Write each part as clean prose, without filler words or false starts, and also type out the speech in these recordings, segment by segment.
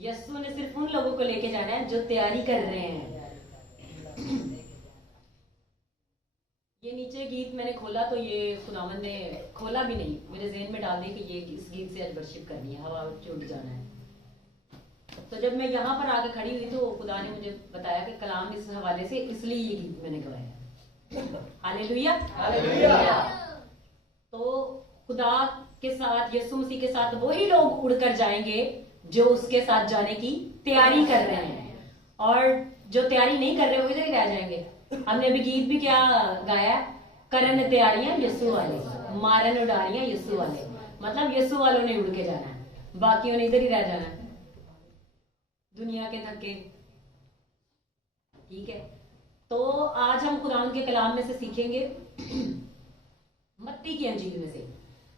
यस्सु ने सिर्फ उन लोगों को लेके जाना है जो तैयारी कर रहे हैं। ये नीचे गीत मैंने खोला तो ये खुदावन ने खोला भी नहीं, मेरे ज़हन में डाल दी कि ये इस गीत से आज वर्शिप करनी है, हवा चुट जाना है। तो जब मैं यहाँ पर आके खड़ी हुई तो खुदा ने मुझे बताया कि कलाम इस हवाले से, इसलिए ये गीत मैंने गवाया। Hallelujah hallelujah. तो खुदा के साथ, यीशु मसीह के साथ वही लोग उड़कर जाएंगे जो उसके साथ जाने की तैयारी कर रहे हैं, और जो तैयारी नहीं कर रहे वो इधर ही रह जाएंगे। हमने अभी गीत भी क्या गाया, करन तैयारियां यीशु वाले, मारन उडारियां यीशु वाले, मतलब यीशु वालों ने उड़ के जाना है, बाकियों ने इधर ही रह जाना है, दुनिया के धक्के। ठीक है, तो आज हम कुरान के कलाम में से सीखेंगे मत्ती की अंजील में से,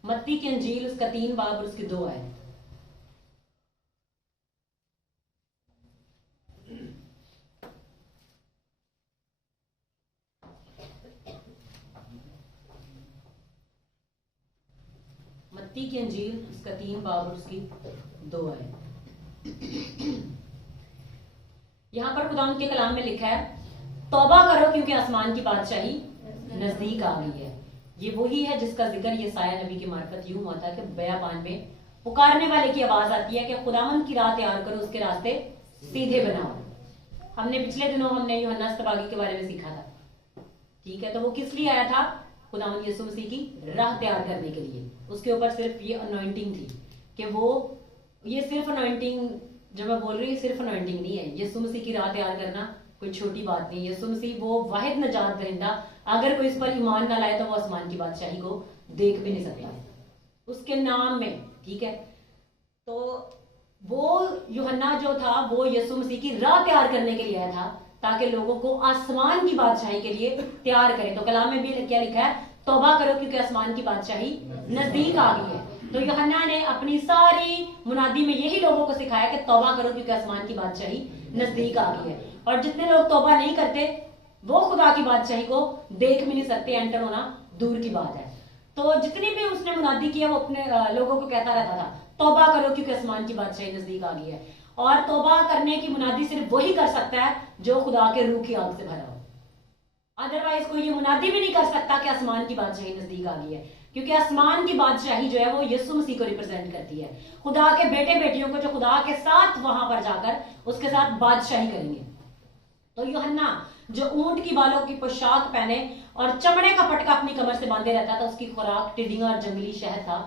मत्ती की अंजील उसका 3 बाब और उसकी 2 आयत। मत्ती की अंजील उसका 3 बाब और उसकी 2 आयत। यहां पर खुदा के कलाम में लिखा है, तौबा करो क्योंकि आसमान की बादशाही नजदीक आ गई है। ये वही है जिसका जिक्र यसाया नबी की मार्फत यूं हुआ था कि बयाबान में पुकारने वाले की आवाज आती है कि खुदावंद की राह तैयार करो, उसके रास्ते सीधे बनाओ। हमने पिछले दिनों हमने यूहन्ना इस्तबागी के बारे में सीखा था। ठीक है, तो वो किस लिए आया था? खुदावंद यीशु मसीह की राह तैयार करने के लिए। उसके ऊपर सिर्फ ये अनॉइंटिंग थी कि वो, ये सिर्फ अनॉइंटिंग, जब मैं बोल रही हूँ सिर्फ अनॉइंटिंग नहीं है, यीशु मसीह की राह तैयार करना कोई छोटी बात नहीं। यीशु मसीह वो वाहिद नजात दहिंदा, अगर कोई इस पर ईमान ना लाए तो वो आसमान की बादशाही को देख भी नहीं सकता उसके नाम में। ठीक है, तो वो यूहन्ना जो था वो यीशु मसीह की राह तैयार करने के लिए आया था, ताकि लोगों को आसमान की बादशाही के लिए तैयार करे। तो कलाम में भी क्या लिखा है? तौबा करो क्योंकि आसमान की बादशाही नजदीक आ गई है। तो यूहन्ना ने अपनी सारी मुनादी में यही लोगों को सिखाया कि तौबा करो क्योंकि आसमान की बादशाही नजदीक आ गई है। और जितने लोग तौबा नहीं करते वो खुदा की बादशाही को देख भी नहीं सकते, एंटर होना दूर की बात है। तो जितनी भी उसने मुनादी किया वो अपने लोगों को कहता रहता था, तौबा करो क्योंकि आसमान की बादशाही नजदीक आ गई है। और तौबा करने की मुनादी सिर्फ वही कर सकता है जो खुदा के रूह की आग से भरा हो, अदरवाइज कोई ये मुनादी भी नहीं कर सकता कि आसमान की बादशाही नजदीक आ गई है। क्योंकि आसमान की बादशाही जो है वो यीशु मसीह को रिप्रेजेंट करती है, खुदा के बेटे बेटियों को जो खुदा के साथ वहां पर जाकर उसके साथ बादशाही करेंगे। तो यूहन्ना जो ऊंट की बालों की पोशाक पहने और चमड़े का पटका अपनी कमर से बांधे रहता था, उसकी खुराक टिड्डियां और जंगली शहद था।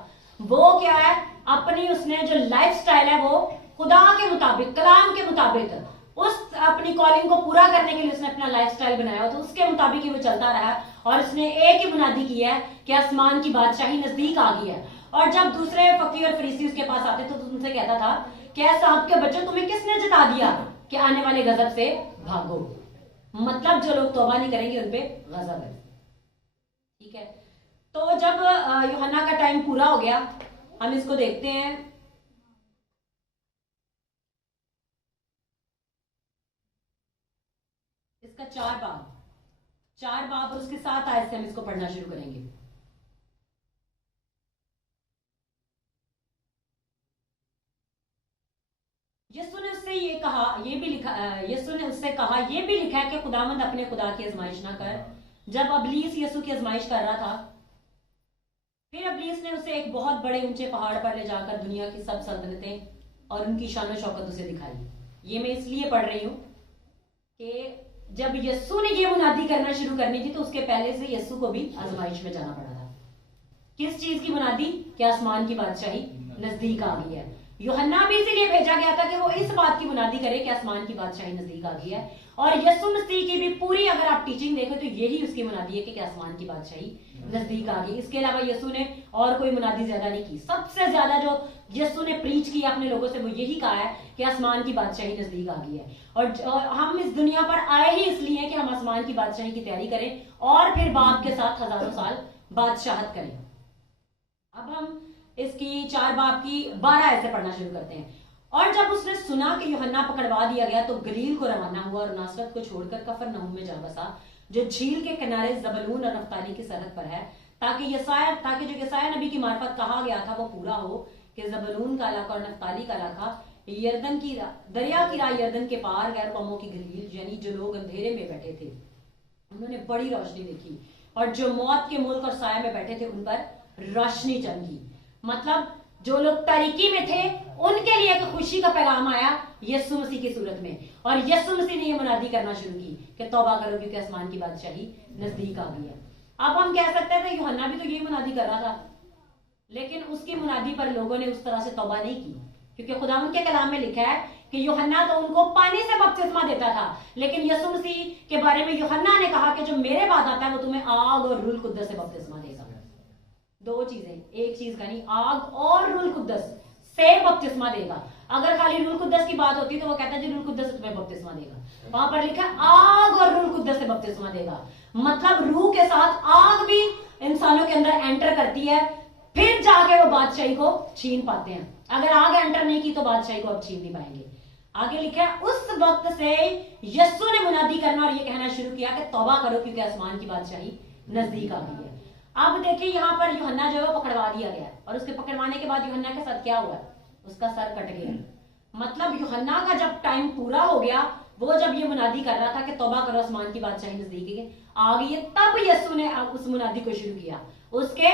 वो क्या है, अपनी उसने जो लाइफ स्टाइल है वो खुदा के मुताबिक, कलाम के मुताबिक, उस अपनी कॉलिंग को पूरा करने के लिए उसने अपना लाइफस्टाइल बनाया, तो उसके मुताबिक ही वो चलता रहा। और उसने एक ही मुनादी की है कि आसमान की बादशाही नजदीक आ गई है। और जब दूसरे फकीर और फरीसी उसके पास आते तो उनसे कहता था कि साहब के बच्चों, तुम्हें किसने जता दिया कि आने वाले गजब से भागो? मतलब जो लोग तौबा नहीं करेंगे उनपे गजब है। ठीक है, तो जब यूहन्ना का टाइम पूरा हो गया, हम इसको देखते हैं। इसका 4 बाब और उसके 7 आयत से हम इसको पढ़ना शुरू करेंगे। यीशु ने उससे ये कहा, ये भी लिखा, यीशु ने उससे कहा, ये भी लिखा है कि खुदावंद अपने खुदा की आजमाइश ना कर। जब अबलीस यीशु की आजमाइश कर रहा था, फिर अबलीस ने उसे एक बहुत बड़े ऊंचे पहाड़ पर ले जाकर दुनिया की सब सल्तनतें और उनकी शान और शौकत उसे दिखाई। ये मैं इसलिए पढ़ रही हूं कि जब यीशु ने ये मुनादी करना शुरू करनी थी तो उसके पहले से यीशु को भी आजमाइश में जाना पड़ा था। किस चीज की मुनादी? कि आसमान की बादशाही नजदीक आ गई है। यूहन्ना भी इसीलिए भेजा गया था कि वो इस बात की मुनादी करे कि आसमान की बादशाही नजदीक आ गई है। और यीशु मसीह की भी पूरी अगर आप टीचिंग देखो तो यही उसकी मुनादी है कि आसमान की बादशाही नजदीक आ गई। इसके अलावा यीशु ने और कोई मुनादी ज्यादा नहीं की। सबसे ज्यादा जो यीशु ने प्रीच किया अपने लोगों से वो यही कहा है कि आसमान की बादशाही नजदीक आ गई है। और हम इस दुनिया पर आए ही इसलिए कि हम आसमान की बादशाही की तैयारी करें और फिर बाप के साथ हजारों साल बादशाहत करें। अब हम इसकी 4 बाब की 12 ऐसे पढ़ना शुरू करते हैं। और जब उसने सुना कि यूहन्ना पकड़वा दिया गया तो गलील को रवाना हुआ और नासरत को छोड़कर कफरनहूम में जा बसा, जो झील के किनारे जबलून और नफ्ताली की सरहद पर है, ताकि जो यसाया नबी की मार्फत कहा गया था वो पूरा हो कि जबलून का इलाका और नफ्ताली का इलाका यरदन की दरिया की राह यरदन के पार गैर कौमों की गलील, यानी जो लोग अंधेरे में बैठे थे उन्होंने बड़ी रोशनी देखी, और जो मौत के मुल्क और साया में बैठे थे उन पर रोशनी चमकी। मतलब जो लोग तारीकी में थे उनके लिए एक खुशी का पैगाम आया यीशु मसीह की सूरत में, और यीशु मसीह ने ये मुनादी करना शुरू की कि तौबा करो क्योंकि आसमान की बादशाही नजदीक आ गई है। अब हम कह सकते थे यूहन्ना भी तो यही मुनादी कर रहा था, लेकिन उसकी मुनादी पर लोगों ने उस तरह से तौबा नहीं की, क्योंकि खुदा उनके कलाम में लिखा है कि यूहन्ना तो उनको पानी से बपतिस्मा देता था, लेकिन यीशु मसीह के बारे में यूहन्ना ने कहा कि जो मेरे बाद आता है वो तुम्हें आग और रूह कुद्दस से बपतिस्मा देगा। दो चीजें, एक चीज का नहीं, आग और रूह कुद्दस से बपतिस्मा देगा। अगर खाली रूह कुद्दस की बात होती तो वो कहता जी रूह कुद्दस से तुम्हें बपतिस्मा देगा, वहां पर लिखा आग और रूह कुद्दस से बपतिस्मा देगा। मतलब रूह के साथ आग भी इंसानों के अंदर एंटर करती है, फिर जाके वो बादशाही को छीन पाते हैं। अगर आग एंटर नहीं की तो बादशाही को अब छीन नहीं पाएंगे। आगे लिखा है उस वक्त से यीशु ने मुनादी करना और ये कहना शुरू किया कि तौबा करो क्योंकि आसमान की बादशाही नजदीक आ गई है। अब देखिए यहाँ पर यूहन्ना जो है वो पकड़वा दिया गया, और उसके पकड़वाने के बाद यूहन्ना के साथ क्या हुआ, उसका सर कट गया। मतलब यूहन्ना का जब टाइम पूरा हो गया, वो जब ये मुनादी कर रहा था कि तौबा करो आसमान की बादशाही नजदीक आ गई है, तब यीशु ने उस मुनादी को शुरू किया। उसके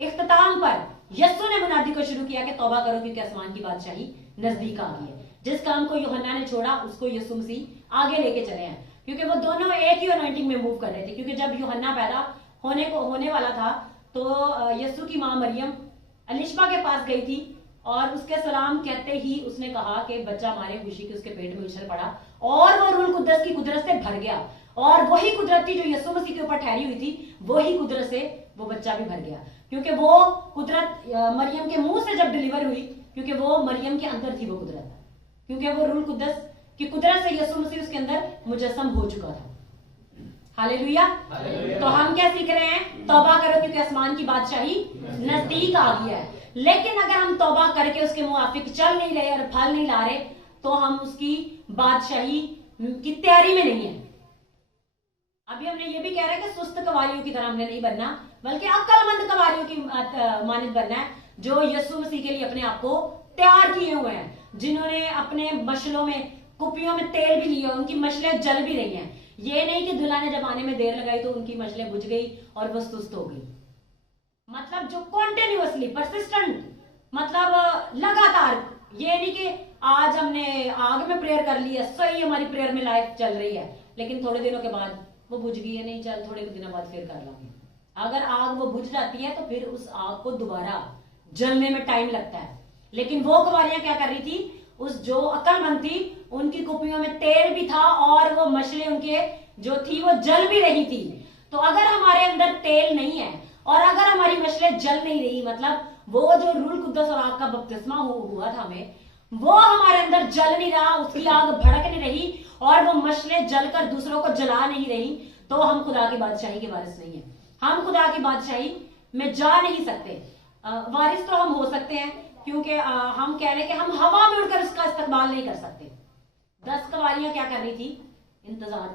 इख्तिताम पर यीशु ने मुनादी को शुरू किया कि तौबा करो क्योंकि आसमान की बादशाही नजदीक आ गई है। जिस काम को यूहन्ना ने छोड़ा उसको यीशु मसीह आगे लेके चले हैं, क्योंकि वो दोनों एक ही अनॉइंटिंग में मूव कर रहे थे। क्योंकि जब यूहन्ना पैदा होने वाला था तो यीशु की मां मरियम अलिशबा के पास गई थी, और उसके सलाम कहते ही उसने कहा कि बच्चा मारे खुशी के उसके पेट में उछल पड़ा, और वो रूह कुद्दस की कुदरत से भर गया, और वही कुदरत थी जो यीशु मसीह के ऊपर ठहरी हुई थी, वही कुदरत से वो बच्चा भी भर गया। क्योंकि वो कुदरत मरियम के मुंह से जब डिलीवर हुई, क्योंकि वो मरियम के अंदर थी वो कुदरत, क्योंकि वो रूह कुद्दस की कुदरत से यीशु मसीह उसके अंदर मुजस्सम हो चुका था। हालेलुया। तो हम क्या सीख रहे हैं, तौबा करो क्योंकि आसमान की बादशाही नजदीक आ गई है। लेकिन अगर हम तौबा करके उसके मुआफिक चल नहीं रहे और फल नहीं ला रहे, तो हम उसकी बादशाही की तैयारी में नहीं है। अभी हमने ये भी कह रहा है कि सुस्त कवारियों की तरह हमने नहीं बनना, बल्कि अक्लमंद कवारियों की मानद बनना है, जो यीशु मसीह के लिए अपने आप को तैयार किए हुए हैं, जिन्होंने अपने मशलों में कुपियों में तेल भी लिया, उनकी मशलें जल भी रही हैं। ये नहीं कि दुल्हा ने जब आने में देर लगाई तो उनकी मशलें बुझ गई और वो सुस्त हो गई। मतलब जो कॉन्टिन्यूअसली परसिस्टेंट, मतलब लगातार, ये नहीं कि आज हमने आग में प्रेयर कर ली है, सही हमारी प्रेयर में लाइफ चल रही है, लेकिन थोड़े दिनों के बाद वो बुझ गई है, नहीं चल थोड़े दिनों बाद फिर कर लांगे। अगर आग वो बुझ जाती है तो फिर उस आग को दोबारा जलने में टाइम लगता है। लेकिन वो कुंवारियां क्या कर रही थी, उस जो अक्लमंद थी उनकी कुपियों में तेल भी था और वो मछली उनके जो थी वो जल भी रही थी। तो अगर हमारे अंदर तेल नहीं है और अगर हमारी मछलियां जल नहीं रही, मतलब वो जो रूह कुद्दस और आग का बपतिस्मा हुआ था हमें, वो हमारे अंदर जल नहीं रहा, उसकी आग भड़क नहीं रही और वो मछलियां जलकर दूसरों को जला नहीं रही, तो हम खुदा की बादशाही के वारिस नहीं है। हम खुदा की बादशाही में जा नहीं सकते। वारिस तो हम हो सकते हैं, क्योंकि हम कह रहे कि हम हवा में उड़कर उसका इस्तेमाल नहीं कर सकते। 10 कवारियां क्या कर रही थी, इंतजार,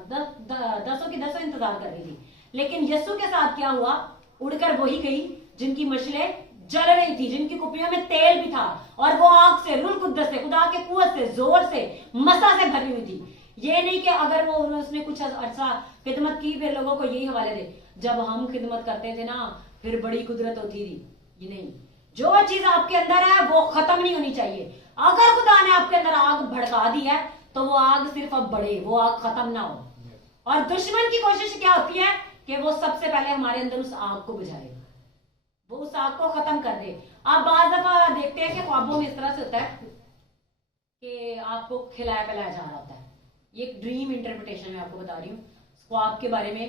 दसों की दसों इंतजार कर रही थी। लेकिन यीशु के साथ क्या हुआ, उड़कर वही गई जिनकी मछलें जल रही थी, जिनकी कुपियों में तेल भी था और वो आग से, रूह कुद्दस से, खुदा के कुव्वत से, जोर से, मसा से भरी हुई थी। ये नहीं कि अगर वो उसने कुछ अरसा खिदमत की फिर लोगों को यही हवाले दे, जब हम खिदमत करते थे ना फिर बड़ी कुदरत होती थी। ये नहीं, जो चीज आपके अंदर है वो खत्म नहीं होनी चाहिए। अगर खुदा ने आपके अंदर आग भड़का दी है तो वो आग सिर्फ अब बढ़े, वो आग खत्म ना हो। और दुश्मन की कोशिश क्या होती है कि वो सबसे पहले हमारे अंदर उस आग को बुझाए, वो उस आग को खत्म कर दे। आप बाज दफा देखते हैं कि ख्वाबों में इस तरह से होता है कि आपको खिलाया पिलाया जा रहा होता है। ये एक ड्रीम इंटरप्रिटेशन में आपको बता रही हूँ ख्वाब के बारे में,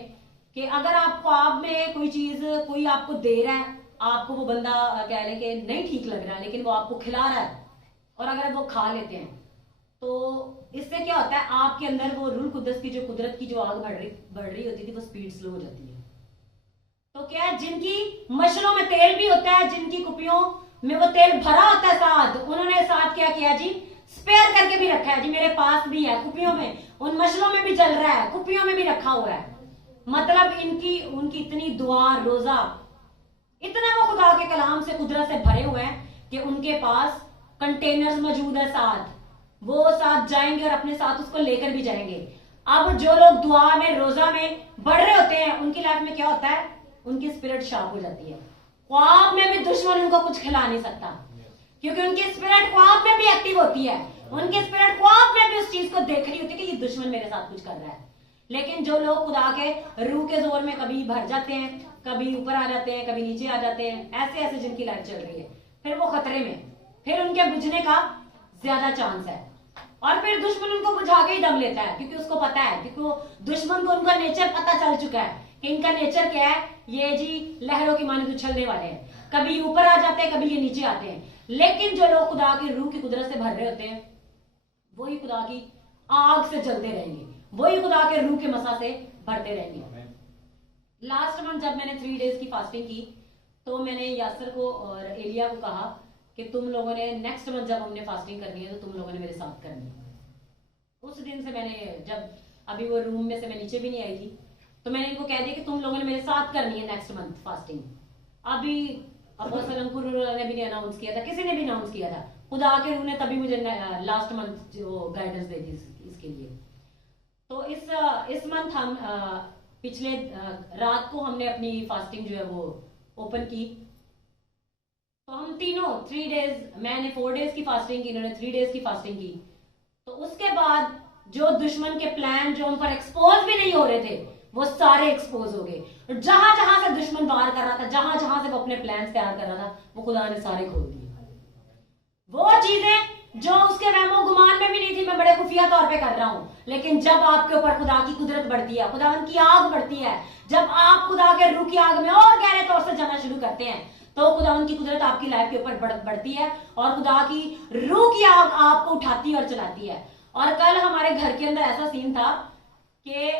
कि अगर आप ख्वाब में कोई चीज कोई आपको दे रहा है, आपको वो बंदा कह ले कि नहीं ठीक लग रहा है लेकिन वो आपको खिला रहा है, और अगर वो खा लेते हैं तो इससे क्या होता है, आपके अंदर वो रूह कुद्दस की जो कुदरत की जो आग बढ़ रही होती थी वो स्पीड स्लो हो जाती है। तो क्या है, जिनकी मशलों में तेल भी होता है, जिनकी कुपियों में वो तेल भरा होता है साथ, उन्होंने साथ क्या किया जी, स्पेयर करके भी रखा है जी, मेरे पास भी है, कुपियों में, उन मशलों में भी चल रहा है, कुपियों में भी रखा हुआ है। मतलब उनकी इतनी दुआ रोजा, इतना वो खुदा के कलाम से कुदरत से भरे हुए हैं कि उनके पास कंटेनर्स मौजूद है साथ, वो साथ जाएंगे और अपने साथ उसको लेकर भी जाएंगे। अब जो लोग दुआ में रोजा में बढ़ रहे होते हैं उनकी लाइफ में क्या होता है, उनकी स्पिरिट शार्प हो जाती है। ख्वाब में भी दुश्मन उनको कुछ खिला नहीं सकता, क्योंकि उनकी स्पिरिट ख्वाब में भी एक्टिव होती है। उनकी स्पिरिट ख्वाब में भी उस चीज को देख रही होती है कि ये दुश्मन मेरे साथ कुछ कर रहा है। लेकिन जो लोग खुदा के रूह के जोर में कभी भर जाते हैं, कभी ऊपर आ जाते हैं, कभी नीचे आ जाते हैं, ऐसे ऐसे जिनकी लाइफ चल रही है, फिर वो खतरे में, फिर उनके बुझने का ज्यादा चांस है। और फिर दुश्मन उनको बुझा के ही दम लेता है, क्योंकि उसको पता है, क्योंकि वो दुश्मन को उनका नेचर पता चल चुका है कि इनका नेचर क्या है। ये जी लहरों की मानिंद उछलने वाले हैं, कभी ऊपर आ जाते हैं, कभी ये नीचे आते हैं। लेकिन जो लोग खुदा की रूह की कुदरत से भर रहे होते हैं वही खुदा की आग से जलते रहेंगे, वही खुदा के रूह के मसा से भरते रहेंगे। लास्ट मंथ जब मैंने 3 डेज की फास्टिंग की तो मैंने यासर को और एलिया को कहा कि तुम लोगों ने नेक्स्ट मंथ जब हमने फास्टिंग करनी है तो तुम लोगों ने मेरे साथ करनी है। उस दिन से मैंने, जब अभी वो रूम में से मैं नीचे भी नहीं आई थी, तो मैंने इनको कह दिया कि तुम लोगों ने मेरे साथ करनी है नेक्स्ट मंथ फास्टिंग। अभी अपोस्टल अंकुर ने भी अनाउंस किया था, किसी ने भी अनाउंस किया था, खुदा के रूह ने तभी मुझे लास्ट मंथ जो गाइडेंस दे दी इसके लिए। तो इस मंथ हम पिछले रात को हमने अपनी फास्टिंग जो है वो ओपन की। तो हम तीनों 3 डेज, मैंने 4 डेज की फास्टिंग की, इन्होंने 3 डेज की फास्टिंग की। तो उसके बाद जो दुश्मन के प्लान जो हम पर एक्सपोज भी नहीं हो रहे थे वो सारे एक्सपोज हो गए। जहां जहां से दुश्मन वार कर रहा था, जहां जहां से वो अपने प्लान तैयार कर रहा था, वो खुदा ने सारे खोल दिए। वो चीजें जो उसके वहमो गुमान में भी नहीं थी, मैं बड़े खुफिया तौर पे कर रहा हूं। लेकिन जब आपके ऊपर खुदा की कुदरत बढ़ती है, खुदा की आग बढ़ती है, जब आप खुदा के रूह की आग में और गहरे तौर से जाना शुरू करते हैं, तो खुदा की कुदरत आपकी लाइफ के ऊपर बढ़ती है और खुदा की रूह की आग आपको उठाती है और चलाती है। और कल हमारे घर के अंदर ऐसा सीन था कि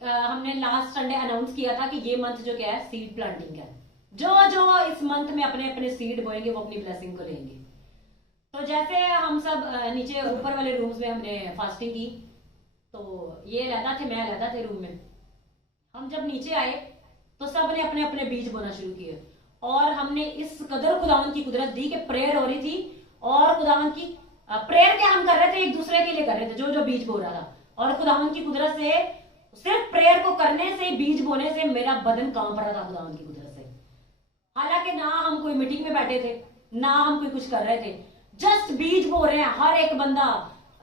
हमने लास्ट संडे अनाउंस किया था कि ये मंथ जो क्या है सीड प्लांटिंग है। जो जो इस मंथ में अपने अपने सीड बोएंगे वो अपनी ब्लेसिंग को लेंगे। तो जैसे हम सब नीचे ऊपर वाले रूम्स में हमने फास्टिंग की, तो ये रहता थे, मैं रहता थे रूम में। हम जब नीचे आए तो सब ने अपने अपने बीज बोना शुरू किए और हमने इस कदर खुदावन की कुदरत दी कि प्रेयर हो रही थी और खुदावन की प्रेयर के हम कर रहे थे, एक दूसरे के लिए कर रहे थे जो जो बीज बो रहा था। और खुदावन की कुदरत से, सिर्फ प्रेयर को करने से, बीज बोने से मेरा बदन कांप रहा था खुदावन की कुदरत से। हालांकि ना हम कोई मीटिंग में बैठे थे, ना हम कोई कुछ कर रहे थे, जस्ट बीज बो रहे हैं। हर एक बंदा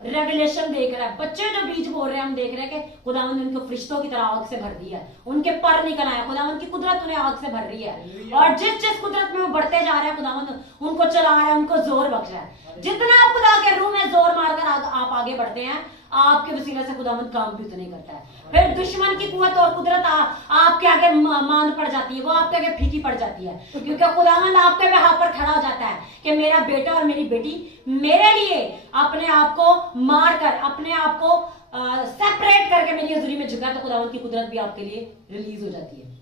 रेवलेशन देख रहा है, बच्चे जो बीज बोल रहे हैं हम देख रहे हैं कि खुदावंद ने उनको फरिश्तों की तरह आग से भर दिया है, उनके पर निकल आया, खुदावंद की कुदरत उन्हें आग से भर रही है। और जिस जिस कुदरत में वो बढ़ते जा रहे हैं खुदावंद उनको चला रहा है, उनको जोर बख्श रहा है। जितना आप खुदा के रूह में जोर मारकर आप आगे बढ़ते हैं, आपके वसीले से खुदावंद काम भी उतने करता है। फिर दुश्मन की कुवत और कुदरत आपके आगे मांद पड़ जाती है, वो आपके आगे फीकी पड़ जाती है, क्योंकि खुदावंद आपके बेहाव पर खड़ा हो जाता है कि मेरा बेटा और मेरी बेटी मेरे लिए अपने आप को मार कर, अपने आप को सेपरेट करके मेरी हजूरी में झुका, तो खुदावंद की कुदरत भी आपके लिए रिलीज हो जाती है।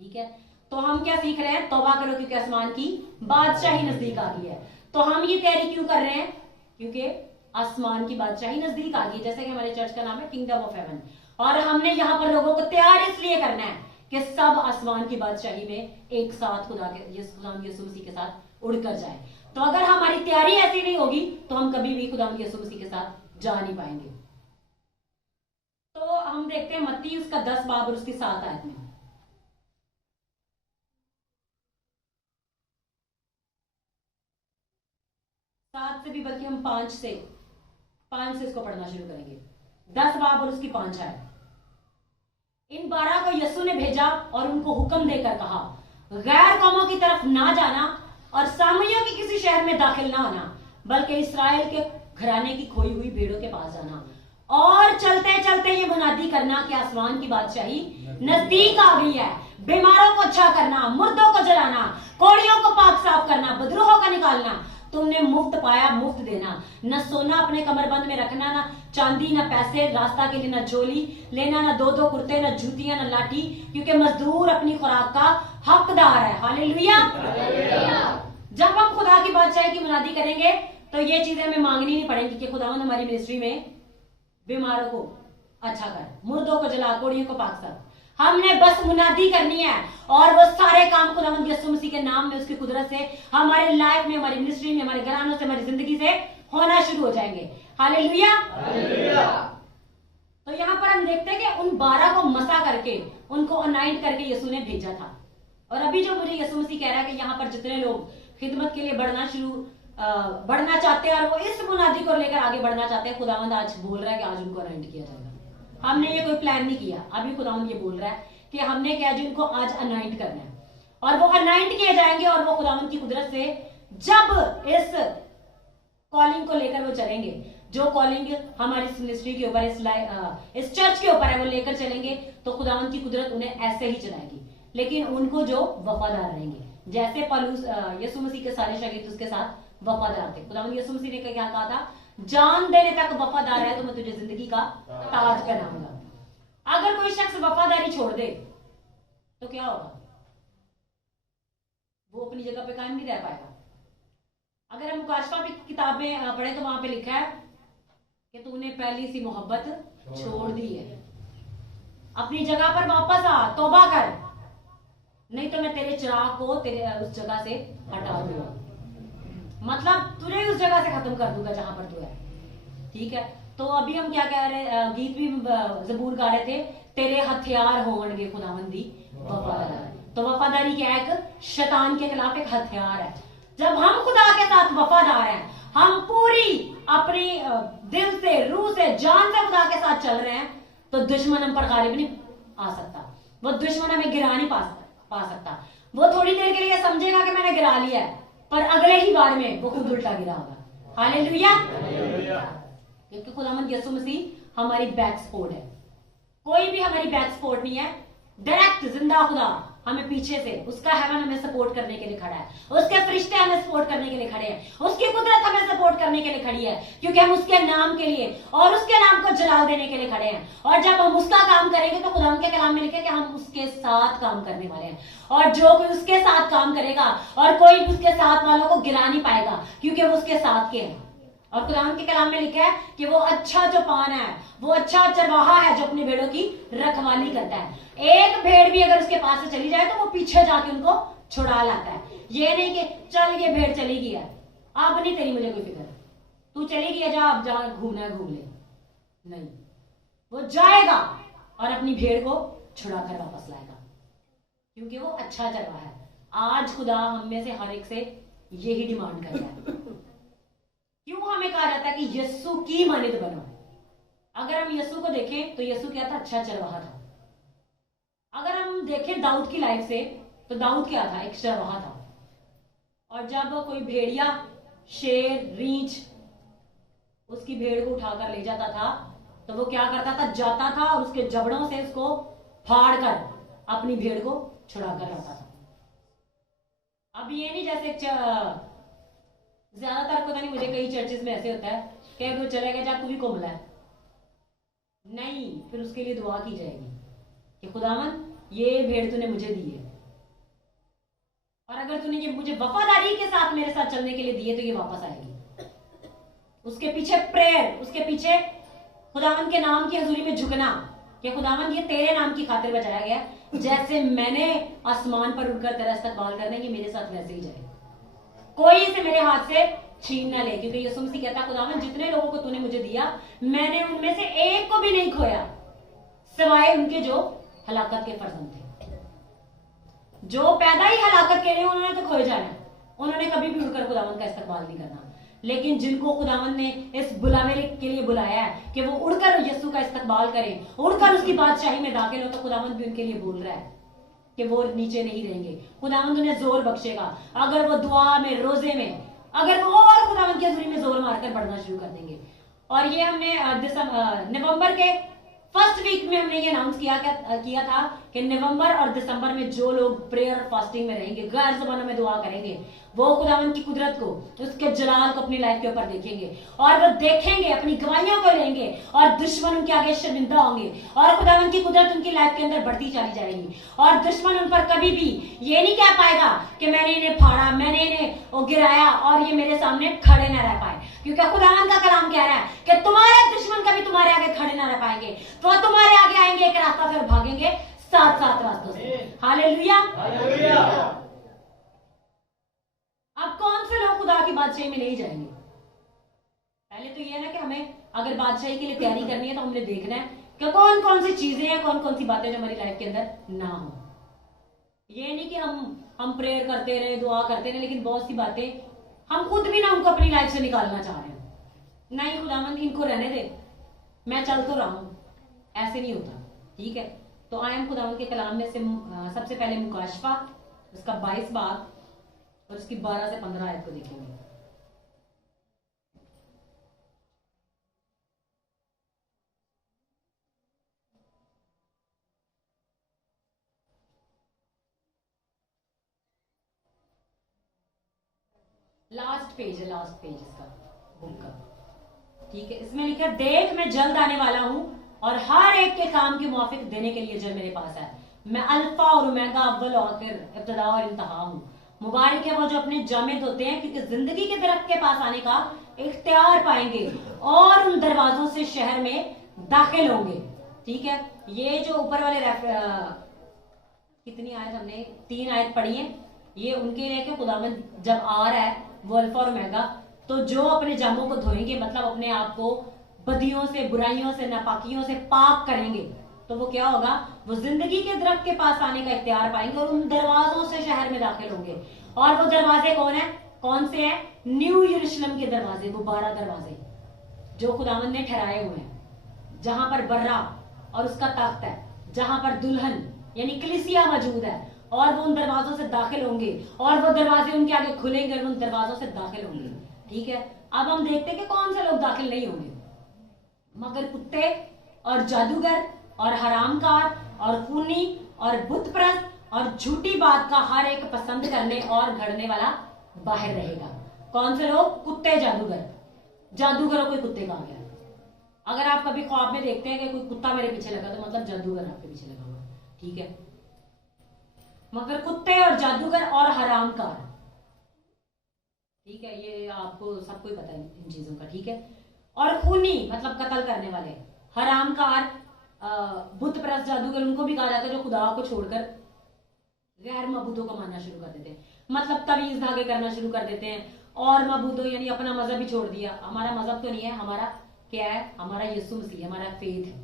ठीक है, तो हम क्या सीख रहे हैं? तौबा करो क्योंकि आसमान की बादशाही नजदीक आ गई है। तो हम ये तैयारी क्यों कर रहे हैं? क्योंकि आसमान की बादशाही नजदीक आ गई। जैसे कि हमारे चर्च का नाम है किंगडम ऑफ हेवन, और हमने यहाँ पर लोगों को तैयार इसलिए करना है कि सब आसमान की बादशाही में एक साथ खुदा के यीशु मसीह के साथ उड़कर जाए। तो अगर हमारी तैयारी ऐसी नहीं होगी तो हम कभी भी खुदा यीशु मसीह के साथ जा नहीं पाएंगे। तो हम देखते हैं मत्ती उसका 10 बाब और उसकी 7 आयत में, सात से भी बल्कि हम 5 से इसको पढ़ना शुरू करेंगे। 10 बाब और उसकी 5 आयत। इन 12 को यीशु ने भेजा और उनको हुक्म देकर कहा, गैर कौमों की तरफ ना जाना और सामरियों की किसी शहर में दाखिल ना होना, बल्कि इस्राएल के घराने की खोई हुई भेड़ों के पास जाना और चलते चलते ये मुनादी करना कि आसमान की बादशाही नजदीक आ गई है। बीमारों को अच्छा करना, मुर्दों को जलाना, कोड़ियों को पाक साफ करना, बदरूहों का निकालना। तुमने मुफ्त पाया मुफ्त देना, न सोना अपने कमरबंद में रखना, न चांदी, न पैसे रास्ता के लिए, न झोली लेना, न 2 कुर्ते, न जूतियां, न लाठी, क्योंकि मजदूर अपनी खुराक का हकदार है। हालेलुया। जब हम खुदा की बादशाही की मुनादी करेंगे तो ये चीजें हमें मांगनी नहीं पड़ेंगी कि खुदावंद हमारी मिनिस्ट्री में बीमारों को अच्छा कर, मुर्दों को जला, कोड़ियों को पाक कर। हमने बस मुनादी करनी है और वो सारे काम खुदावंद यीशु मसीह के नाम में, उसकी कुदरत से हमारे लाइफ में, हमारी मिनिस्ट्री में, हमारे घरानों से, हमारी जिंदगी से होना शुरू हो जाएंगे। हालेलुया। तो यहां पर हम देखते हैं कि उन 12 को मसा करके, उनको अनाइंट करके यीशु ने भेजा था। और अभी जो मुझे यीशु मसीह कह रहा है कि यहाँ पर जितने लोग खिदमत के लिए बढ़ना चाहते हैं और वो इस मुनादी को लेकर आगे बढ़ना चाहते हैं, खुदावंद आज बोल रहा है कि आज उनको अनाइंट किया जाएगा। हमने ये कोई प्लान नहीं किया, अभी खुदावंद ये बोल रहा है कि हमने क्या जो इनको आज अनाइंट करना है और वो अनाइंट किए जाएंगे और वो खुदावंद की कुदरत से जब इस कॉलिंग को लेकर वो चलेंगे, जो कॉलिंग हमारी इस मिनिस्ट्री के ऊपर, इस चर्च के ऊपर है, वो लेकर चलेंगे तो खुदावंद की कुदरत उन्हें ऐसे ही चलाएगी। लेकिन उनको जो वफादार रहेंगे, जैसे पौलुस यीशु मसीह के सारे शागिर्द उसके साथ वफादार थे। खुदावंद यीशु मसीह ने क्या कहा था, जान देने तक वफादार है तो मैं तुझे जिंदगी का ताज पहनाऊंगा। अगर कोई शख्स वफादारी छोड़ दे तो क्या होगा, वो अपनी जगह पे कायम नहीं रह पाएगा। अगर हम मुकाशफा की किताब में पढ़े तो वहां पे लिखा है कि तूने पहली सी मोहब्बत छोड़ दी है, अपनी जगह पर वापस आ, तौबा कर, नहीं तो मैं तेरे चिराग को तेरे उस जगह से हटा दूंगा। मतलब तुझे उस जगह से खत्म कर दूंगा जहां पर तू है। ठीक है, तो अभी हम क्या कह रहे, गीत भी ज़बूर गा रहे थे, तेरे हथियार होंगे खुदावंदी वफादार। तो वफादारी क्या है, एक शैतान के खिलाफ एक हथियार है। जब हम खुदा के साथ वफादार हैं, हम पूरी अपनी दिल से, रूह से, जान से खुदा के साथ चल रहे हैं, तो दुश्मन हम पर गालिब नहीं आ सकता। वो दुश्मन हमें गिरा नहीं पा सकता। वो थोड़ी देर के लिए समझेगा कि मैंने गिरा लिया है, पर अगले ही बार में वो खुद उल्टा गिरा होगा। हालेलुया। क्योंकि खुदावंद यीशु मसीह हमारी बैक सपोर्ट है, कोई भी हमारी बैक सपोर्ट नहीं है। डायरेक्ट जिंदा खुदा हमें पीछे से, उसका हेवन हमें सपोर्ट करने के लिए खड़ा है, उसके फरिश्ते हमें सपोर्ट करने के लिए खड़े हैं, उसकी कुदरत हमें सपोर्ट करने के लिए खड़ी है, क्योंकि हम उसके नाम के लिए और उसके नाम को जलाल देने के लिए खड़े हैं। और जब हम उसका काम करेंगे तो खुदा के कलाम में लिखे कि हम उसके साथ काम करने वाले हैं, और जो कोई उसके साथ काम करेगा और कोई उसके साथ वालों को गिरा नहीं पाएगा, क्योंकि वो उसके साथ के हैं। और खुदावंद के कलाम में लिखा है कि वो अच्छा जो पान है, वो अच्छा चरवाहा है जो अपनी भेड़ों की रखवाली करता है। एक भेड़ भी अगर उसके पास से चली जाए तो वो पीछे जाके उनको छुड़ा लाता है। ये नहीं कि चल ये भेड़ चली गई है, अब नहीं तेरी मुझे कोई फिक्र, तू चली गई है, जा अब जहां घूमना है घूम ले। नहीं, वो जाएगा और अपनी भेड़ को छुड़ा कर वापस लाएगा, क्योंकि वो अच्छा चरवाहा है। आज खुदा हम में से हर एक से यही डिमांड कर रहा है। क्यों हमें कहा जाता है कि यीशु की मानित बनो। अगर हम यीशु को देखें तो यीशु क्या था, अच्छा चरवाहा था। अगर हम देखें दाऊद की लाइफ से तो दाऊद क्या था, एक चरवाहा था। और जब कोई भेड़िया, शेर, रीछ उसकी भेड़ को उठाकर ले जाता था तो वो क्या करता था, जाता था और उसके जबड़ों से उसको फाड़ कर अपनी भेड़ को छुड़ा कर लाता था। अब ये नहीं जैसे ज्यादातर पता नहीं मुझे कई चर्चेस में ऐसे होता है कि वो चले गए, जा तू भी को मिला है, नहीं, फिर उसके लिए दुआ की जाएगी कि खुदावन ये भेड़ तूने मुझे दी है, और अगर तूने ये मुझे वफादारी के साथ मेरे साथ चलने के लिए दी है तो ये वापस आएगी। उसके पीछे प्रेयर, उसके पीछे खुदावन के नाम की हजूरी में झुकना कि खुदावन ये तेरे नाम की खातिर बचाया गया, जैसे मैंने आसमान पर उड़कर तेरा इस्तकबाल करना, ये मेरे साथ वैसे ही जाए, कोई इसे मेरे हाथ से छीन ना ले। क्योंकि यीशु मसीह कहता, खुदावन जितने लोगों को तूने मुझे दिया, मैंने उनमें से एक को भी नहीं खोया, सिवाय उनके जो हलाकत के फर्जंद थे। जो पैदा ही हलाकत के लिए, उन्होंने तो खोए जाना, उन्होंने कभी भी उड़कर खुदावन का इस्तकबाल नहीं करना। लेकिन जिनको खुदावन ने इस बुलावे के लिए बुलाया है कि वो उड़कर यीशु का इस्तकबाल करें, उड़कर उसकी बादशाही में दाखिल हो, तो खुदावन भी उनके लिए बोल रहा है कि वो नीचे नहीं रहेंगे। खुदावंद उन्हें जोर बख्शेगा अगर वो दुआ में, रोजे में, अगर वो और खुदावंद की हजूरी में जोर मारकर बढ़ना शुरू कर देंगे। और ये हमने नवंबर के फर्स्ट वीक में हमने ये अनाउंस किया था कि नवंबर और दिसंबर में जो लोग प्रेयर और फास्टिंग में रहेंगे, गैर ज़बानों में दुआ करेंगे, वो खुदावंद की कुदरत को, उसके जलाल को अपनी लाइफ के ऊपर देखेंगे, और वो देखेंगे, अपनी गवाहियों को लेंगे, और दुश्मन उनके आगे शर्मिंदा होंगे, और खुदावंद की कुदरत उनकी लाइफ के अंदर बढ़ती चली जाएगी। और दुश्मन उन पर कभी भी ये नहीं कह पाएगा कि मैंने इन्हें फाड़ा, मैंने इन्हें गिराया और ये मेरे सामने खड़े न रह पाए, क्योंकि खुदावंद का कलाम कह रहा है कि तुम्हारे दुश्मन कभी तुम्हारे आगे खड़े न रह पाएंगे, तो तुम्हारे आगे आएंगे एक रास्ता से और भागेंगे 7 रास्तों से। हालेलुया। अब कौन से लोग खुदा की बादशाही में नहीं जाएंगे? पहले तो ये है ना कि हमें अगर बादशाही के लिए तैयारी करनी है तो हमने देखना है कि कौन कौन सी चीजें हैं, कौन कौन सी बातें जो हमारी लाइफ के अंदर ना हो। ये नहीं कि हम प्रेयर करते रहे, दुआ करते रहे, लेकिन बहुत सी बातें हम खुद भी ना उनको अपनी लाइफ से निकालना चाह रहे हैं। नहीं खुदावंद इनको रहने दे, मैं चल तो रहा हूं, ऐसे नहीं होता। ठीक है, तो आयम खुदावंद के कलाम में से सबसे पहले मुकाशफा उसका 22 बाब और उसकी 12 से 15 आयत को देखेंगे। लास्ट पेज है, लास्ट पेज इसका बुक का। ठीक है, इसमें लिखा है, देख मैं जल्द आने वाला हूं और हर एक के काम के मुआफिक देने के लिए जो मेरे पास है। मैं अल्फा और ओमेगा, अव्वल और आखिर, इब्तिदा और इंतहा हूं। मुबारक है वो जो अपने जामिद होते हैं, क्योंकि जिंदगी के दरख्त के पास आने का इख्तियार पाएंगे और उन दरवाजों से शहर में दाखिल होंगे। ठीक है, ये जो ऊपर वाले कितनी आयत हमने 3 आयत पढ़ी है, ये उनके लिए कि खुदावंद जब आ रहा है वो अल्फा और ओमेगा, तो जो अपने जामों को धोएंगे, मतलब अपने आप को बदियों से, बुराइयों से, नापाकियों से पाक करेंगे, तो वो क्या होगा, वो जिंदगी के दरख्त के पास आने का इख्तियार पाएंगे और उन दरवाजों से शहर में दाखिल होंगे। और वो दरवाजे कौन है, कौन से हैं? न्यू यरूशलेम के दरवाजे, वो 12 दरवाजे जो खुदावंद ने ठहराए हुए हैं, जहां पर बर्रा और उसका तख्त है, जहां पर दुल्हन यानी कलीसिया मौजूद है, और वो उन दरवाजों से दाखिल होंगे और वो दरवाजे उनके आगे खुलेंगे और उन दरवाजों से दाखिल होंगे। ठीक है, अब हम देखते हैं कि कौन से लोग दाखिल नहीं होंगे, मगर कुत्ते और जादूगर और हरामकार और खूनी और बुतप्रस्त और झूठी बात का हर एक पसंद करने और घड़ने वाला बाहर रहेगा। कौन से लोग? कुत्ते, जादूगर। जादूगरों को कुत्ते कहा गया। अगर आप कभी ख्वाब में देखते हैं कि कोई कुत्ता मेरे पीछे लगा, तो मतलब जादूगर आपके पीछे लगा हुआ। ठीक है, मगर कुत्ते और जादूगर और हरामकार, ठीक है, ये आपको सबको ही पता है इन चीजों का। ठीक है, और खूनी मतलब कत्ल करने वाले, हरामकार, बुतप्रस्त, जादूगर उनको भी कहा जाता है जो खुदा को छोड़कर गैर मबूदों को मानना शुरू कर देते हैं, मतलब तवीज धागे करना शुरू कर देते हैं और मबूदों यानी अपना मजहब ही छोड़ दिया। हमारा मजहब तो नहीं है, हमारा क्या है? हमारा यीशु मसीह, हमारा फेथ है।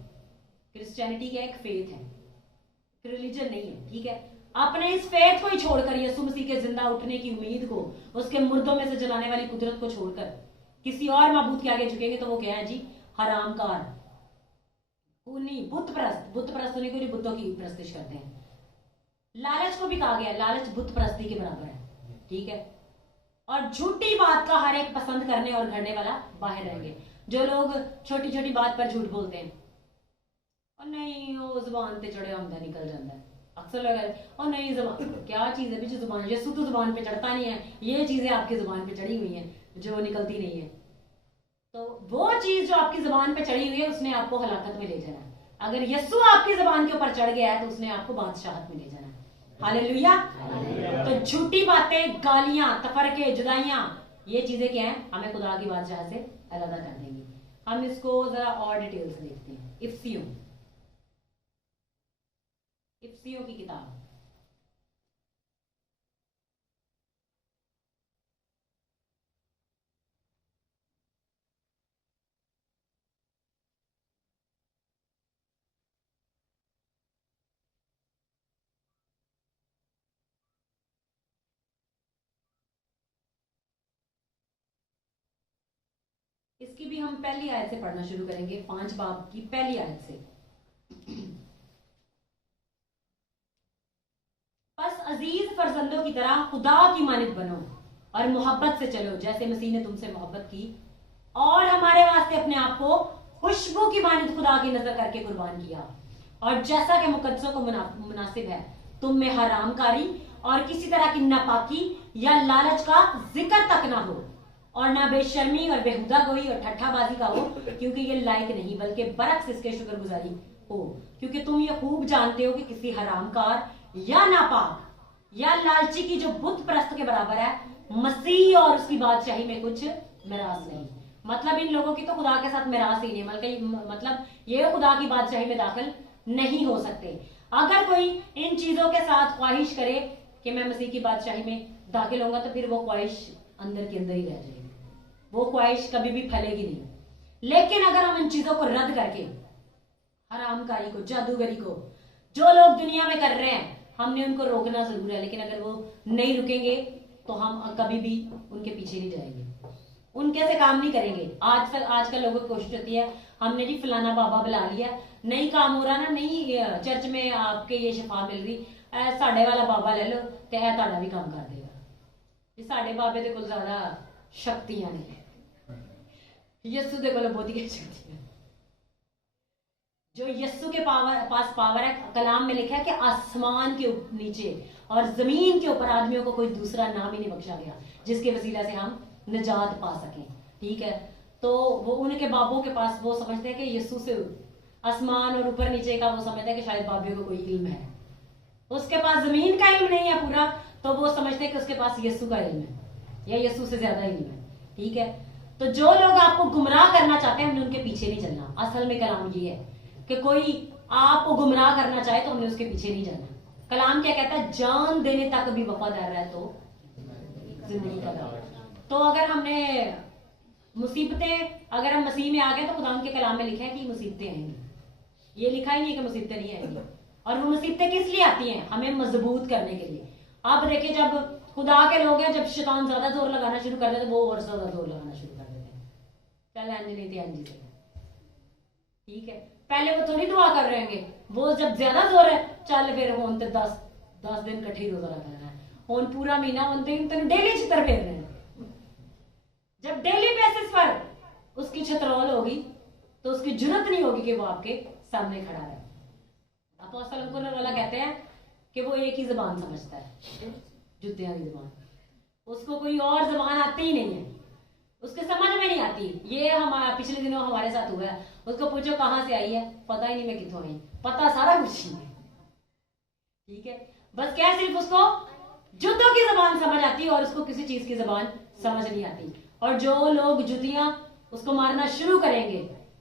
क्रिश्चियनिटी क्या? एक फेथ है, रिलीजन नहीं है। ठीक है, अपने इस फेथ को ही छोड़कर, यीशु मसीह के जिंदा उठने की उम्मीद को, उसके मुर्दों में से जलाने वाली कुदरत को छोड़कर किसी और मबूद के आगे झुकेंगे, तो वो क्या है जी? हरामकार, खूनी, बुतप्रस्त। बुतप्रस्त होने को बुतों की प्रस्तिश करते हैं। लालच को भी कहा गया, लालच बुत परस्ती के बराबर है। ठीक है, और झूठी बात का हर एक पसंद करने और घड़ने वाला बाहर रहेंगे। जो लोग छोटी छोटी बात पर झूठ बोलते हैं, और नहीं वो जुबान पे चढ़े आमदा निकल जाता है, अक्सर लोग, और नहीं जुबान क्या चीज है, जो जुबान, यीशु तो जुबान पे चढ़ता नहीं है, ये चीजें आपकी जुबान पे चढ़ी हुई हैं जो निकलती नहीं है। तो वो चीज जो आपकी जुबान पे चढ़ी हुई है, उसने आपको हलाकत में ले जाना है। अगर यीशु आपकी जुबान के ऊपर चढ़ गया है, तो उसने आपको बादशाहत में ले जाना है। हालेलुया। तो झूठी बातें, गालियां, तफरके, जुदाइयां, ये चीजें क्या है? हमें खुदा की बादशाह से अलग कर देंगी। हम इसको जरा और डिटेल से देखते हैं। इफ्सियों की किताब, इसकी भी हम पहली आयत से पढ़ना शुरू करेंगे, 5 बाब की पहली आयत से। बस अजीज फर्जंदों की तरह खुदा की मानित बनो और मोहब्बत से चलो, जैसे मसीह ने तुमसे मोहब्बत की और हमारे वास्ते अपने आप को खुशबू की मानित खुदा की नजर करके कुर्बान किया। और जैसा कि मुकद्दसों को मुनासिब है, तुम में हरामकारी और किसी तरह की नापाकी या लालच का जिक्र तक ना हो, और ना बेशर्मी और बेहुदा गोई और ठट्ठाबाजी का हो, क्योंकि ये लायक नहीं, बल्कि बरक्स इसके शुक्रगुजारी हो। क्योंकि तुम ये खूब जानते हो कि किसी हरामकार या नापाक या लालची की जो बुत परस्त के बराबर है, मसीह और उसकी बादशाही में कुछ मिरास नहीं। मतलब इन लोगों की तो खुदा के साथ मिरास ही नहीं, मतलब ये खुदा की बादशाही में दाखिल नहीं हो सकते। अगर कोई इन चीजों के साथ ख्वाहिश करे कि मैं मसीह की बादशाही में दाखिल होगा, तो फिर वो ख्वाहिश अंदर के अंदर ही रह जाएगी। वो ख्वाहिश कभी भी फलेगी नहीं। लेकिन अगर हम इन चीजों को रद्द करके, हरामकारी को, जादूगरी को, जो लोग दुनिया में कर रहे हैं, हमने उनको रोकना जरूर है, लेकिन अगर वो नहीं रुकेंगे तो हम कभी भी उनके पीछे नहीं जाएंगे, उनके से काम नहीं करेंगे। आजकल लोगों की कोशिश होती है, हमने जी फलाना बाबा बुला लिया, नहीं काम हो रहा ना, नहीं चर्च में आपके ये शफा मिल रही, साढ़े वाला बाबा ले लो तो यह ताड़ा भी काम कर देगा। ये साढ़े बाबे दे कोल ज्यादा शक्तियां नहीं, यस्सु दे कोल बहुत ही शक्तियां। जो यस्सु के पास पावर है, कलाम में लिखा है कि आसमान के नीचे और जमीन के ऊपर आदमियों को कोई दूसरा नाम ही नहीं बख्शा गया जिसके वसीला से हम निजात पा सकें। ठीक है, तो वो उनके बाबों के पास वो समझते हैं कि यस्सु से आसमान और ऊपर नीचे का वो समझते हैं कि शायद बाबियों को कोई इल्म है, उसके पास जमीन का इल्म नहीं है पूरा, तो वो समझते हैं कि उसके पास यस्सु का इल्म है या यस्सु से ज्यादा इल्म है। ठीक है, तो जो लोग आपको गुमराह करना चाहते हैं, हमने उनके पीछे नहीं चलना। असल में कलाम ये है कि कोई आपको गुमराह करना चाहे तो हमने उसके पीछे नहीं जाना। कलाम क्या कहता है, जान देने तक भी वफादार रहे तो जिंदगी का दावा। तो अगर हमने मुसीबतें, अगर हम मसीह में आ गए तो खुदा के कलाम में लिखा है कि मुसीबतें आएंगी, ये लिखा ही नहीं है कि मुसीबतें नहीं आएंगी। और वो मुसीबतें किस लिए आती हैं, हमें मजबूत करने के लिए। आप देखिए, जब खुदा के लोग हैं, जब शैतान ज्यादा जोर लगाना शुरू कर देते, वो और ज्यादा जोर लगाना शुरू कर देते हैं, चल अंज नहीं थी अंजी से। ठीक है, पहले वो थोड़ी दुआ कर रहे होंगे, वो जब ज्यादा जोर है, चल फिर होन ते 10 दिन कट्ठे रोजा रखना है, होन पूरा महीना होन तेन डेली चित्र फेर रहे हैं। जब डेली बेसिस पर उसकी छतरौल होगी तो उसकी जरूरत नहीं होगी कि वो आपके सामने खड़ा रहे। अपोस्तल अंकुर वाला कहते हैं कि वो एक ही जबान समझता है, जुतियां की जबान, उसको कोई और जबान आती ही नहीं है, उसके समझ में नहीं आती। ये हमारा पिछले दिनों हमारे साथ हुआ है, उसको पूछो कहां से आई है, पता ही नहीं मैं कितों आई, पता सारा कुछ ही है। ठीक है, बस क्या सिर्फ उसको जुतों की जबान समझ आती है और उसको किसी चीज की जबान समझ नहीं आती। और जो लोग जुतियां उसको मारना शुरू करेंगे,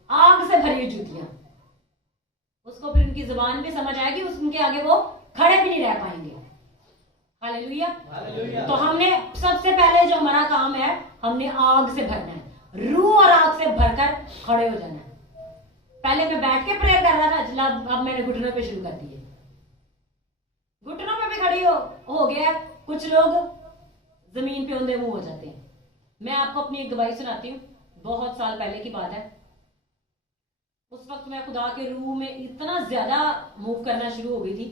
आग से भरी हुई जुतियां, उसको फिर उनकी जबान भी समझ आएगी, उनके आगे वो खड़े भी नहीं रह पाएंगे। हालेलुया। तो हमने सबसे पहले जो हमारा काम है, हमने आग से भरना है, रूह और आग से भरकर खड़े हो जाना है। पहले मैं बैठ के प्रेयर कर रहा था, अब मैंने घुटनों पे शुरू कर दिए, घुटनों पे भी खड़ी हो गया। कुछ लोग जमीन पे औंधे मुंह हो जाते हैं। मैं आपको अपनी एक गवाही सुनाती हूँ, बहुत साल पहले की बात है। उस वक्त मैं खुदा के रूह में इतना ज्यादा मूव करना शुरू हो गई थी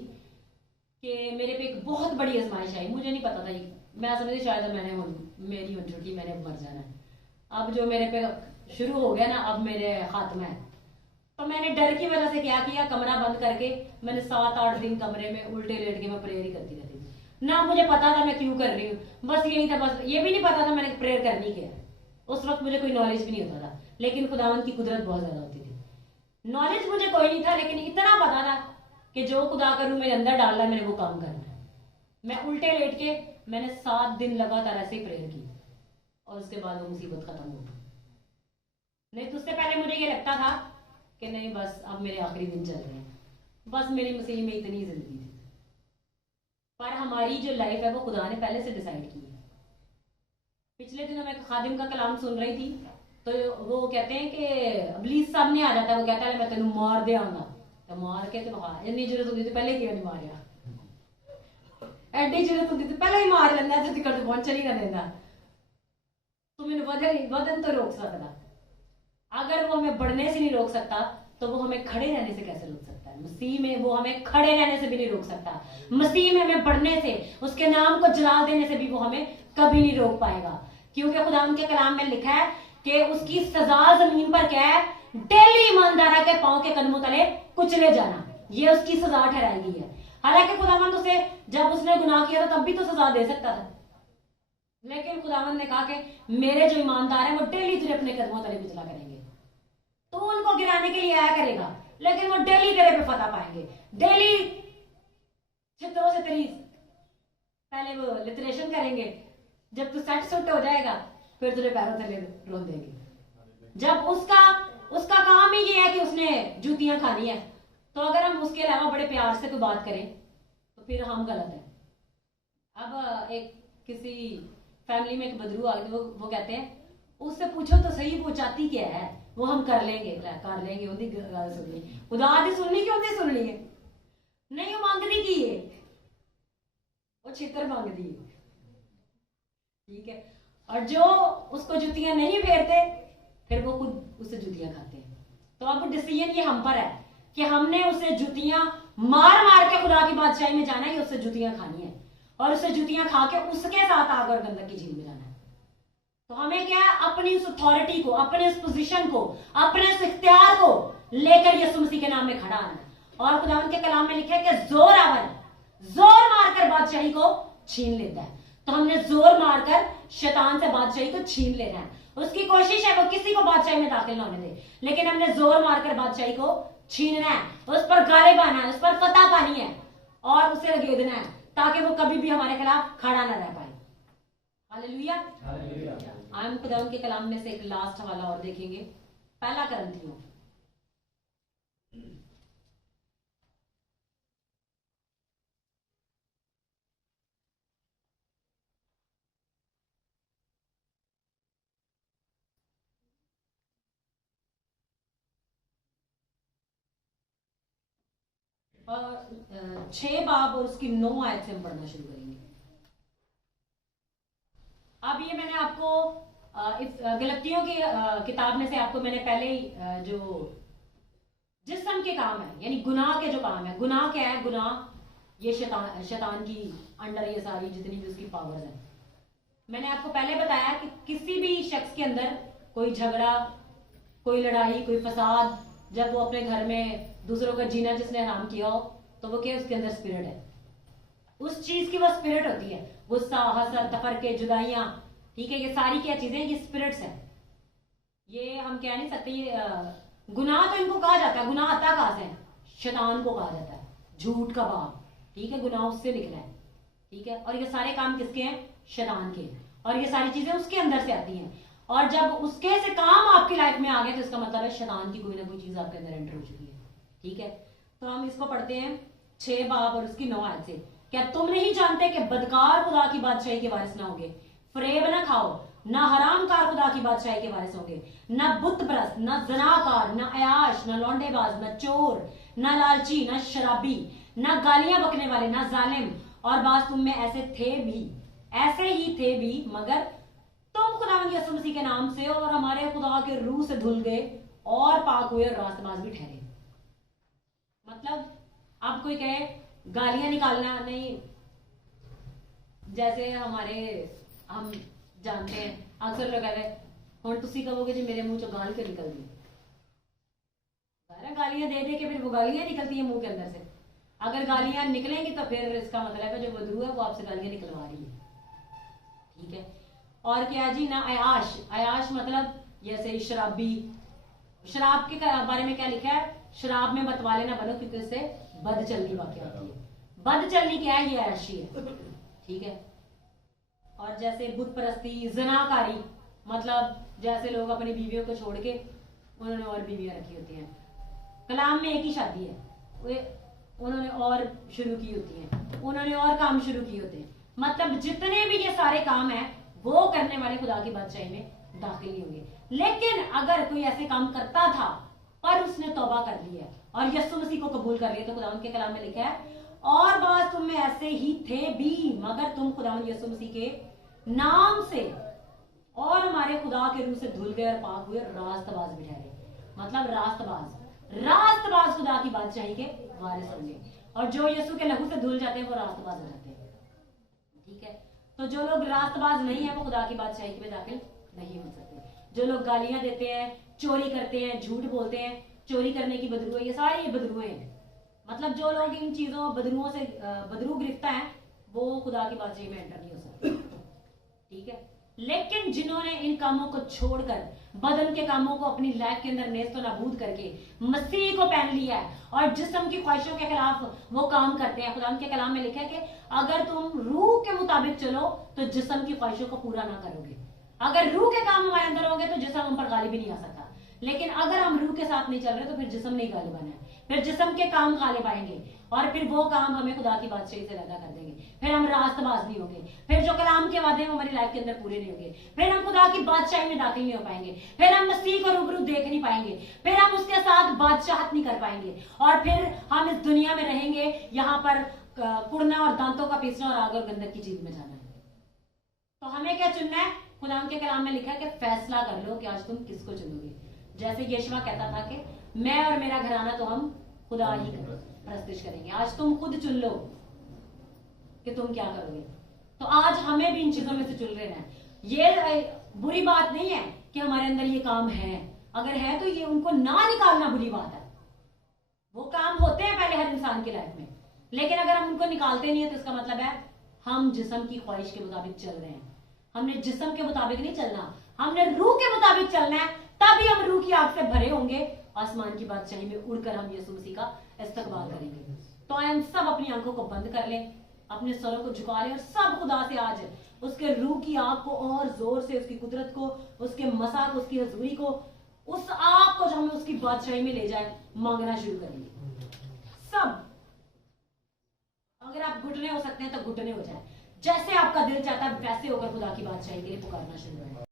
कि मेरे पे एक बहुत बड़ी आजमाइश आई। मुझे नहीं पता था, मैं समझी शायद मेरी हो छुट्टी, मैंने मर जाना है। अब जो मेरे पे शुरू हो गया ना, अब मेरे खात्मा है। तो मैंने डर की वजह से क्या किया, कमरा बंद करके मैंने 7-8 दिन कमरे में उल्टे लेट के मैं प्रेयर ही करती रहती थी। ना मुझे पता था मैं क्यों कर रही हूँ, बस यही था, बस ये भी नहीं पता था मैंने प्रेयर करनी क्या है। उस वक्त मुझे कोई नॉलेज भी नहीं होता था, लेकिन खुदावंद की कुदरत बहुत ज्यादा होती थी। नॉलेज मुझे कोई नहीं था, लेकिन इतना पता था कि जो खुदा का रूह मेरे अंदर डाल रहा है, मैंने वो काम करना है। मैं उल्टे लेट के मैंने 7 दिन लगातार ऐसे ही प्रेयर की और उसके बाद वो मुसीबत खत्म हो गई। नहीं तो उससे पहले मुझे ये लगता था कि नहीं बस अब मेरे आखिरी दिन चल रहे हैं, बस मेरी मसीह में इतनी जिंदगी थी। पर हमारी जो लाइफ है वो खुदा ने पहले से डिसाइड की है। पिछले दिनों मैं खादिम का कलाम सुन रही थी, तो वो कहते हैं कि अबलीस सामने आ जाता है, वो कहता है मैं तेन मार देंगा, तो मार के तो हाँ इतनी जरूरत होती थी पहले क्यों नहीं मारिया, एडी जरूरत होती थी पहले ही मार लेना, तो दिक्कत पहुंच ही ना देना। तो मैंने वजन तो रोक सकता, अगर वो हमें बढ़ने से नहीं रोक सकता तो वो हमें खड़े रहने से कैसे रोक सकता है। मसीह में वो हमें खड़े रहने से भी नहीं रोक सकता, मसीह में हमें बढ़ने से, उसके नाम को जलाल देने से भी वो हमें कभी नहीं रोक पाएगा। क्योंकि खुदा उनके कलाम में लिखा है कि उसकी सजा जमीन पर क्या है, डेली ईमानदारा के पांव के कदमों तले कुचले जाना, ये उसकी सजा ठहराई गई है। हालांकि खुदावंद उसे, जब उसने गुनाह किया था तब भी तो सजा दे सकता था, लेकिन खुदावंद ने कहा कि मेरे जो ईमानदार हैं वो डेली तुझे अपने कदमों तले कुचला करेंगे। तो उनको गिराने के लिए आया करेगा, लेकिन वो डेली तेरे पे फतह पाएंगे, डेली छितरों से तेरी पहले वो लिटरेशन करेंगे। जब तू सेट सुट हो जाएगा फिर तुझे पैरों तले रोन देंगे। जब उसका काम ही ये है कि उसने जूतियां खानी है, तो अगर हम उसके अलावा बड़े प्यार से कोई बात करें तो फिर हम गलत हैं। अब एक किसी फैमिली में एक बदरू आ गए, वो कहते हैं उससे पूछो तो सही वो चाहती क्या है, वो हम कर लेंगे ओदी गल सुननी खुदा दी सुननी कि ओदी सुननी है, नहीं वो मांगदी की है, वो छितर मांगदी है, ठीक है। और जो उसको जुतियां नहीं फेरते फिर वो खुद उससे जुतियां खाते हैं। तो अब डिसीजन ये हम पर है कि हमने उसे जुतियां मार मार के खुदा की बादशाही में जाना है, उससे जुतियां खानी है और उससे जुतियां खा के उसके साथ आग और गंधक की झील में जाना है। तो हमें क्या है, अपनी उस अथॉरिटी को, अपने उस पोजीशन को, अपने उस इख्तियार को लेकर यीशु मसीह के नाम में खड़ा आना है। और खुदावंद के कलाम में लिखा है कि जोर मारकर बादशाही को छीन लेता है। तो हमने जोर मारकर शैतान से बादशाही को छीन लेना है। उसकी कोशिश है वो किसी को बादशाही में दाखिल ना होने दे, लेकिन हमने जोर मारकर बादशाही को छीनना है, उस पर गालिब आना है, उस पर फतह पानी है और उसे लगेदना है ताकि वो कभी भी हमारे खिलाफ खड़ा ना रह पाए। हालेलुया। हम खुदावंद के कलाम में से एक लास्ट हवाला और देखेंगे, पहला करंथियों और 6 बाब और उसकी 9 आयत से हम पढ़ना शुरू करेंगे। अब ये मैंने आपको इस गलतियों की किताब में से आपको मैंने पहले ही जो जिस्म के काम है यानी गुनाह के जो काम है, गुनाह क्या है, गुनाह ये शैतान की अंडर ये सारी जितनी भी उसकी पावर्स हैं। मैंने आपको पहले बताया कि किसी भी शख्स के अंदर कोई झगड़ा, कोई लड़ाई, कोई फसाद, जब वो अपने घर में दूसरों का जीना जिसने हराम किया हो तो वो क्या, उसके अंदर स्पिरिट है, उस चीज की वो स्पिरिट होती है। गुस्सा, हसद, तफरके, जुदाइयां, ठीक है, ये सारी क्या चीजें, ये स्पिरिट्स हैं। ये हम कह नहीं सकते, ये गुनाह तो इनको कहा जाता है, गुनाह आता कहां से, शैतान को कहा जाता है, झूठ का बाप, ठीक है, गुनाह उससे निकला है, ठीक है। और ये सारे काम किसके हैं, शैतान के, और ये सारी चीजें उसके अंदर से आती हैं। और जब उसके से काम आपकी लाइफ में आ गया तो इसका मतलब है शैतान की कोई ना कोई चीज आपके अंदर एंटर हो चुकी है, ठीक है। तो हम इसको पढ़ते हैं 6 बाब और उसकी 9 आयत से। क्या तुम नहीं जानते कि बदकार खुदा की बादशाही के वारिस ना होंगे, फरेब ना खाओ, ना हरामकार खुदा की बादशाही के वारिस होंगे, ना बुतप्रस्त, ना जनाकार, ना अयाश, ना लौंडेबाज, ना चोर, ना लालची, ना शराबी, ना गालियां बकने वाले, ना जालिम। और बात तुम में ऐसे ही थे भी मगर तुम खुदावंद यीशु मसीह के नाम से और हमारे खुदा के रूह से धुल गए और पाक हुए और रास्तबाज भी ठहरे। मतलब अब कोई कहे गालियां निकालना नहीं, जैसे हम जानते हैं अक्सर लोग कहते हैं हुण तुसी कहोगे जी मेरे मुंह चो गाल के निकल दी, गालियां दे दे के फिर वो गालियां निकलती है मुंह के अंदर से। अगर गालियां निकलेंगी तो फिर इसका मतलब है जो बदरू है वो आपसे गालियां निकलवा रही है, ठीक है। और क्या जी, ना अयाश मतलब जैसे शराबी, शराब के बारे में क्या लिखा है, शराब में मतवाले ना बनो क्योंकि उससे बदचलनी वाकई आती है। बदचलनी क्या है, ये अयाशी है, ठीक है। और जैसे बुत परस्ती, जनाकारी, मतलब जैसे लोग अपनी बीवियों को छोड़ के उन्होंने और बीवियां रखी होती हैं, कलाम में एक ही शादी है, उन्होंने और शुरू की होती है, उन्होंने और काम शुरू किए होते हैं। मतलब जितने भी ये सारे काम हैं वो करने वाले खुदा की बादशाही में दाखिल नहीं होंगे। लेकिन अगर कोई ऐसे काम करता था पर उसने तौबा कर लिया और यीशु मसीह को कबूल कर लिया तो खुदा के कलाम में लिखा है और बात तुम में ऐसे ही थे भी मगर तुम खुदा यीशु मसीह के नाम से और हमारे खुदा के रूह से धुल गए और पाक हुए, रास्तबाज भी ठहरे। मतलब रास्तबाज खुदा की बादशाही के वारिस होंगे। और जो यीशु के लहू से धुल जाते हैं वो रास्तबाज हो जाते हैं, ठीक है। तो जो लोग रास्तबाज नहीं है वो खुदा की बादशाही में दाखिल नहीं हो सकते। जो लोग गालियां देते हैं, चोरी करते हैं, झूठ बोलते हैं, चोरी करने की बदरू है, ये सारी बदरुएं हैं। मतलब जो लोग इन चीजों बदरुओं से बदरू गिरफ्ता है वो खुदा की बादशाही में एंटर नहीं हो सकते, ठीक है। लेकिन जिन्होंने इन कामों को छोड़कर बदन के कामों को अपनी लाइफ के अंदर नेस्त नाबूद करके मसीह को पहन लिया है और जिस्म की ख्वाहिशों के खिलाफ वो काम करते हैं, खुदा के कलाम में लिखा है कि अगर तुम रूह के मुताबिक चलो तो जिस्म की ख्वाहिशों को पूरा ना करोगे। अगर रूह के काम हमारे अंदर होंगे तो जिस्म हम पर गालिब भी नहीं आ सकता, लेकिन अगर हम रूह के साथ नहीं चल रहे तो फिर जिस्म नहीं गालिब आना है। फिर जिस्म के काम खा ले पाएंगे, और फिर वो काम हमें खुदा की बादशाही से पैदा कर देंगे। फिर हम रास्तबाज नहीं होंगे, फिर जो कलाम के वादे हमारी लाइफ के अंदर पूरे नहीं होंगे, फिर हम खुदा की बादशाही में दाखिल नहीं हो पाएंगे, फिर हम मसीह को रूबरू देख नहीं पाएंगे, फिर हम उसके साथ बादशाहत नहीं कर पाएंगे, और फिर हम इस दुनिया में रहेंगे यहाँ पर कुड़ना और दांतों का पीसना और आग और गंधक की चीज में जाना है। तो हमें क्या चुनना है? खुदा के कलाम में लिखा है कि फैसला कर लो कि आज तुम किसको चुनोगे। जैसे यीशुआ कहता था कि मैं और मेरा घराना तो हम खुदा ही प्रस्तिश करेंगे। आज तुम खुद चुन लो कि तुम क्या करोगे। तो आज हमें भी इन चीजों में से चुन लेना है। ये बुरी बात नहीं है कि हमारे अंदर ये काम है, अगर है तो ये उनको ना निकालना बुरी बात है। वो काम होते हैं पहले हर इंसान की लाइफ में, लेकिन अगर हम उनको निकालते नहीं है तो इसका मतलब है हम जिस्म की ख्वाहिश के मुताबिक चल रहे हैं। हमने जिस्म के मुताबिक नहीं चलना, हमने रूह के मुताबिक चलना है, तभी हम रूह की आग से भरे होंगे। आसमान की बादशाही में उड़कर हम यीशु मसीह का इस्तकबाल करेंगे। तो हम सब अपनी आंखों को बंद कर लें, अपने सरों को झुका लें और सब खुदा से आज उसके रूह की आग को और जोर से, उसकी कुदरत को, उसके मसा को, उसकी हजूरी को, उस आग को जो हमें उसकी बादशाही में ले जाए, मांगना शुरू करेंगे। सब अगर आप घुटने हो सकते हैं तो घुटने हो जाए, जैसे आपका दिल चाहता है वैसे होकर खुदा की बादशाही के लिए पुकारना शुरू करें।